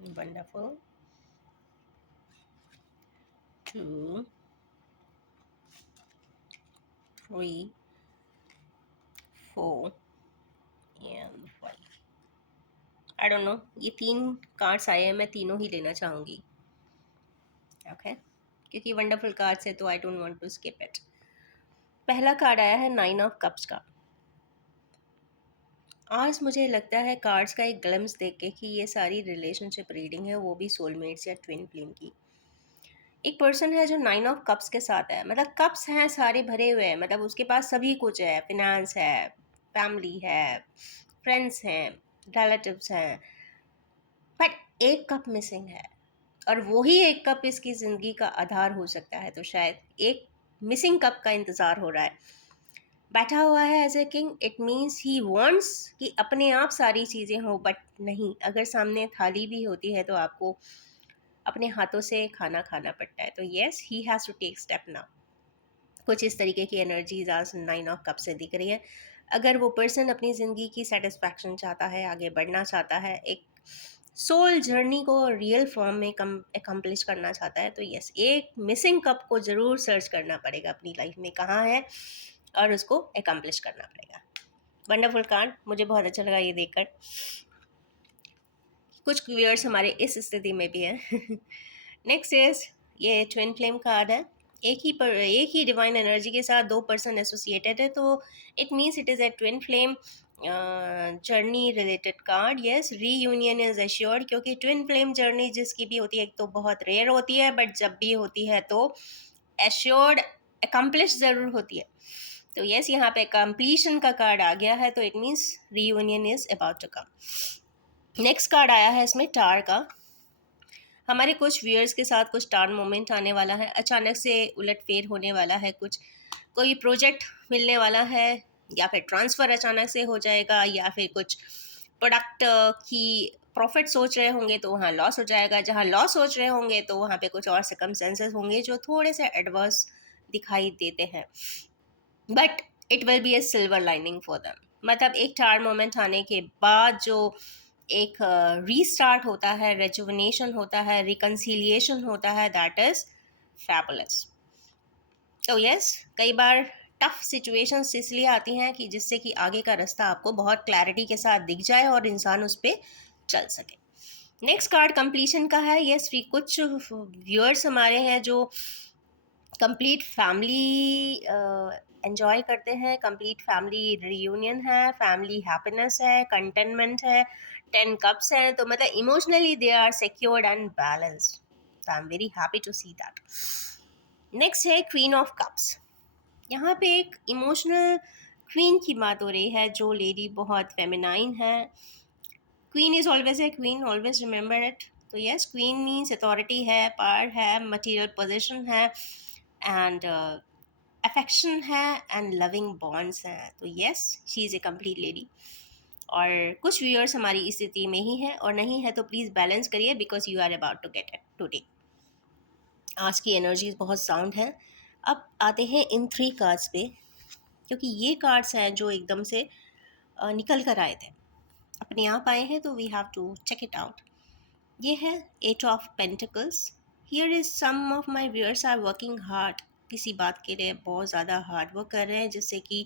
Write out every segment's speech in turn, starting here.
Wonderful. 2, 3, 4 and 5. I don't know, ये 3 cards आए हैं, मैं तीनों ही लेना चाहूँगी। ओके, क्योंकि वंडरफुल कार्ड्स है तो I don't want to skip it. पहला कार्ड आया है 9 ऑफ कप्स का। आज मुझे लगता है कार्ड्स का एक ग्लिम्स देख के कि ये सारी रिलेशनशिप रीडिंग है, वो भी सोलमेट्स या ट्विन फ्लेम की। एक पर्सन है जो 9 ऑफ कप्स के साथ है, मतलब कप्स हैं सारे भरे हुए हैं, मतलब उसके पास सभी कुछ है, फिनेंस है, फैमिली है, फ्रेंड्स हैं, रिलेटिव्स हैं, बट एक कप मिसिंग है। और वही एक कप इसकी ज़िंदगी का आधार हो सकता है, तो शायद एक मिसिंग कप का इंतज़ार हो रहा है। बैठा हुआ है as a king, it means he wants कि अपने आप सारी चीज़ें हों, बट नहीं, अगर सामने थाली भी होती है तो आपको अपने हाथों से खाना खाना पड़ता है। तो yes, he has to take step now. कुछ इस तरीके की एनर्जीज आज 9 ऑफ कप से दिख रही है। अगर वो पर्सन अपनी ज़िंदगी की सेटिस्फैक्शन चाहता है, आगे बढ़ना चाहता है, एक सोल जर्नी को रियल फॉर्म में कम एकम्प्लिश करना चाहता है, तो यस, एक मिसिंग कप को ज़रूर सर्च करना पड़ेगा अपनी लाइफ में कहाँ है, और उसको एकम्प्लिश करना पड़ेगा। वंडरफुल कार्ड, मुझे बहुत अच्छा लगा ये देखकर। कुछ व्यूअर्स हमारे इस स्थिति में भी हैं। नेक्स्ट इज, ये ट्विन फ्लेम कार्ड है। एक ही डिवाइन एनर्जी के साथ दो पर्सन एसोसिएटेड है, तो it means it is a twin flame journey related card. Yes, reunion is assured, क्योंकि ट्विन फ्लेम जर्नी जिसकी भी होती है एक तो बहुत रेयर होती है, बट जब भी होती है तो एश्योर्ड, अकम्प्लिश ज़रूर होती है। तो यस, यहाँ पे कंप्लीशन का कार्ड आ गया है, तो it means reunion is about to come. Next card आया है इसमें टार का। हमारे कुछ व्यूअर्स के साथ कुछ टार मोमेंट आने वाला है, अचानक से उलटफेर होने वाला है, कुछ कोई प्रोजेक्ट मिलने वाला है, या फिर ट्रांसफ़र अचानक से हो जाएगा, या फिर कुछ प्रोडक्ट की प्रॉफिट सोच रहे होंगे तो वहाँ लॉस हो जाएगा, जहाँ लॉस सोच रहे होंगे तो वहाँ पे कुछ और सर्कमस्टेंसेस होंगे जो थोड़े से एडवर्स दिखाई देते हैं, but it will be A silver lining for them. मतलब एक टार मोमेंट आने के बाद जो एक रीस्टार्ट होता है, रेजुविनेशन होता है, रिकन्सिलिएशन होता है, दैट इज फैबुलस। तो यस, कई बार टफ सिचुएशंस इसलिए आती हैं कि जिससे कि आगे का रास्ता आपको बहुत क्लैरिटी के साथ दिख जाए और इंसान उस पर चल सके। नेक्स्ट कार्ड कंप्लीशन का है। यस, कुछ व्यूअर्स हमारे हैं जो कंप्लीट फैमिली एंजॉय करते हैं, कंप्लीट फैमिली रियूनियन है, फैमिली हैप्पीनेस है, कंटेनमेंट है, 10 कप्स हैं, तो मतलब emotionally they are secured and balanced. तो I am very happy to see that. Next है क्वीन ऑफ कप्स। यहाँ पे एक इमोशनल क्वीन की बात हो रही है, जो लेडी बहुत फेमिनाइन है। Queen is always a queen, always remember it. तो यस, क्वीन मीन्स अथॉरिटी है, पावर है, मटीरियल पोजिशन है, एंड अफेक्शन है, एंड लविंग बॉन्ड्स हैं। तो yes, she is a complete lady. और कुछ व्यूअर्स हमारी स्थिति में ही है, और नहीं है तो प्लीज़ बैलेंस करिए, because you are about to get it today. आज की एनर्जीज बहुत साउंड है। अब आते हैं इन 3 कार्ड्स पे, क्योंकि ये कार्ड्स हैं जो एकदम से निकल कर आए थे, अपने आप आए हैं, तो we have to check it out. ये है 8 of pentacles. Here is some of my viewers are working hard, किसी बात के लिए बहुत ज़्यादा हार्ड वर्क कर रहे हैं, जिससे कि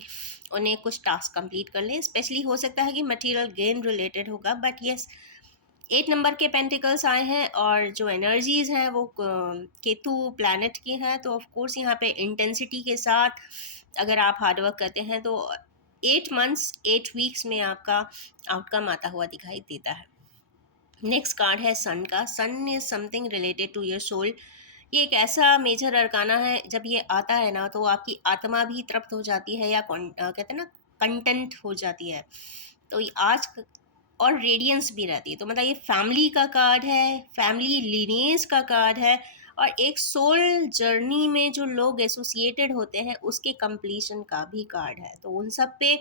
उन्हें कुछ टास्क कंप्लीट कर लें। स्पेशली हो सकता है कि मटेरियल गेन रिलेटेड होगा, बट येस, 8 नंबर के पेंटिकल्स आए हैं, और जो एनर्जीज हैं वो केतु प्लैनेट की हैं, तो ऑफ कोर्स यहाँ पे इंटेंसिटी के साथ अगर आप हार्ड वर्क करते हैं तो 8 मंथ्स 8 वीक्स में आपका आउटकम आता हुआ दिखाई देता है। नेक्स्ट कार्ड है सन का। Sun is something related to your soul. ये एक ऐसा मेजर अरकाना है, जब ये आता है ना तो आपकी आत्मा भी तृप्त हो जाती है, या कहते हैं ना, कंटेंट हो जाती है। तो ये आज और रेडियंस भी रहती है, तो मतलब ये फैमिली का कार्ड है, फैमिली लीनियज का कार्ड है, और एक सोल जर्नी में जो लोग एसोसिएटेड होते हैं उसके कंप्लीशन का भी कार्ड है। तो उन सब पे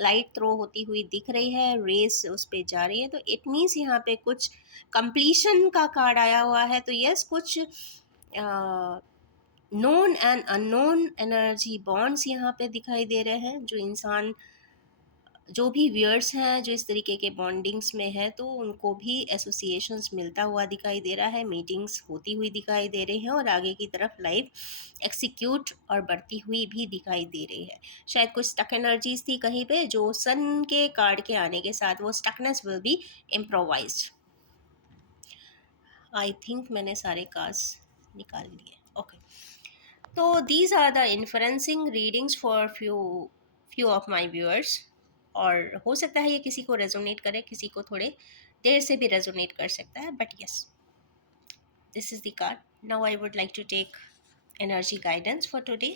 लाइट थ्रो होती हुई दिख रही है, रेस उस पे जा रही है, तो इट मीन्स यहाँ पे कुछ कंप्लीशन का कार्ड आया हुआ है। तो यस, कुछ known and unknown energy bonds यहाँ पे दिखाई दे रहे हैं, जो इंसान जो भी व्यूअर्स हैं जो इस तरीके के बॉन्डिंग्स में है, तो उनको भी एसोसिएशंस मिलता हुआ दिखाई दे रहा है, मीटिंग्स होती हुई दिखाई दे रही हैं और आगे की तरफ लाइफ एक्सिक्यूट और बढ़ती हुई भी दिखाई दे रही है। शायद कुछ स्टक एनर्जीज थी कहीं पे, जो सन के कार्ड के आने के साथ वो stuckness will be improvised. I think मैंने सारे कार्ड्स निकाल लिए। ओके, तो these are the inferencing readings for few of my viewers। और हो सकता है ये किसी को रेजोनेट करे, किसी को थोड़े देर से भी रेजोनेट कर सकता है, but yes, this is the card. Now I would like to take energy guidance for today.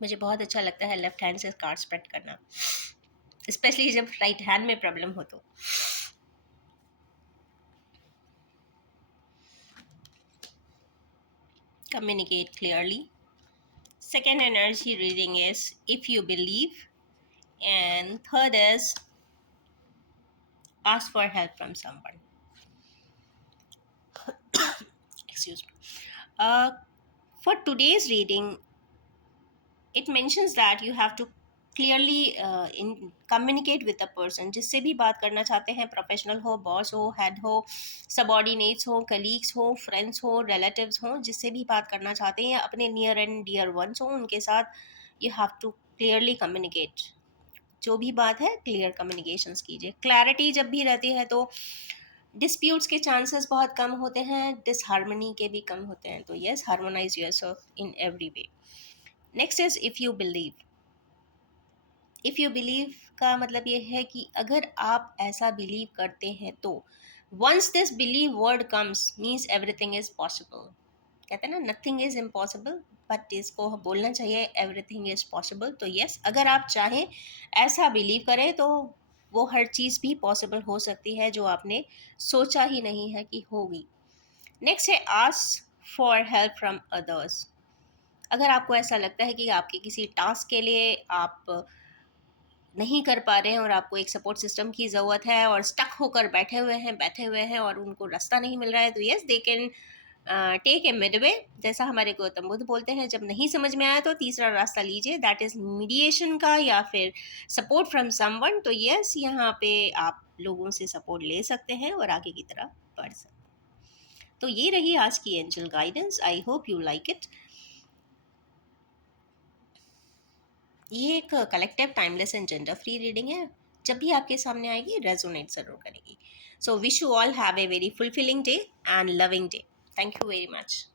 मुझे बहुत अच्छा लगता है लेफ्ट हैंड से कार्ड स्प्रेड करना, स्पेशली जब राइट हैंड में प्रॉब्लम हो तो। Communicate clearly. Second energy reading is if you believe, and third is ask for help from someone. Excuse me. uh, for today's reading, it mentions that you have to clearly in communicate with the person जिससे भी बात करना चाहते हैं, professional हो, boss हो, head हो, subordinates हो, कलीग्स हो, फ्रेंड्स हो, रिलेटिव्स हो, जिससे भी बात करना चाहते हैं या अपने नियर एंड डियर वंस हो, उनके साथ you have to clearly communicate. जो भी बात है क्लियर कम्युनिकेशंस कीजिए। क्लैरिटी जब भी रहती है तो डिस्प्यूट्स के चांसेस बहुत कम होते हैं, डिसहार्मनी के भी कम होते हैं। तो yes, harmonise yourself in every way. Next is if you believe. If you believe का मतलब ये है कि अगर आप ऐसा बिलीव करते हैं तो once this believe word comes means everything is possible. कहते हैं ना, नथिंग इज इम्पॉसिबल, बट इसको बोलना चाहिए एवरीथिंग इज पॉसिबल। तो यस, अगर आप चाहें, ऐसा बिलीव करें, तो वो हर चीज़ भी पॉसिबल हो सकती है जो आपने सोचा ही नहीं है कि होगी। नेक्स्ट है ask for help from others. अगर आपको ऐसा लगता है कि आपके किसी टास्क के लिए आप नहीं कर पा रहे हैं और आपको एक सपोर्ट सिस्टम की ज़रूरत है और स्टक होकर बैठे हुए हैं और उनको रास्ता नहीं मिल रहा है, तो yes they can take a midway. जैसा हमारे गौतम बुद्ध बोलते हैं, जब नहीं समझ में आया तो तीसरा रास्ता लीजिए, दैट इज़ मीडिएशन का या फिर सपोर्ट फ्रॉम समवन। तो यस, यहाँ पे आप लोगों से सपोर्ट ले सकते हैं और आगे की तरफ बढ़ सकते हैं। तो ये रही आज की angel guidance. I hope you like it. ये एक collective, timeless and gender free reading है। जब भी आपके सामने आएगी रेजोनेट ज़रूर करेगी। So wish you all have a very fulfilling day and loving day. Thank you very much.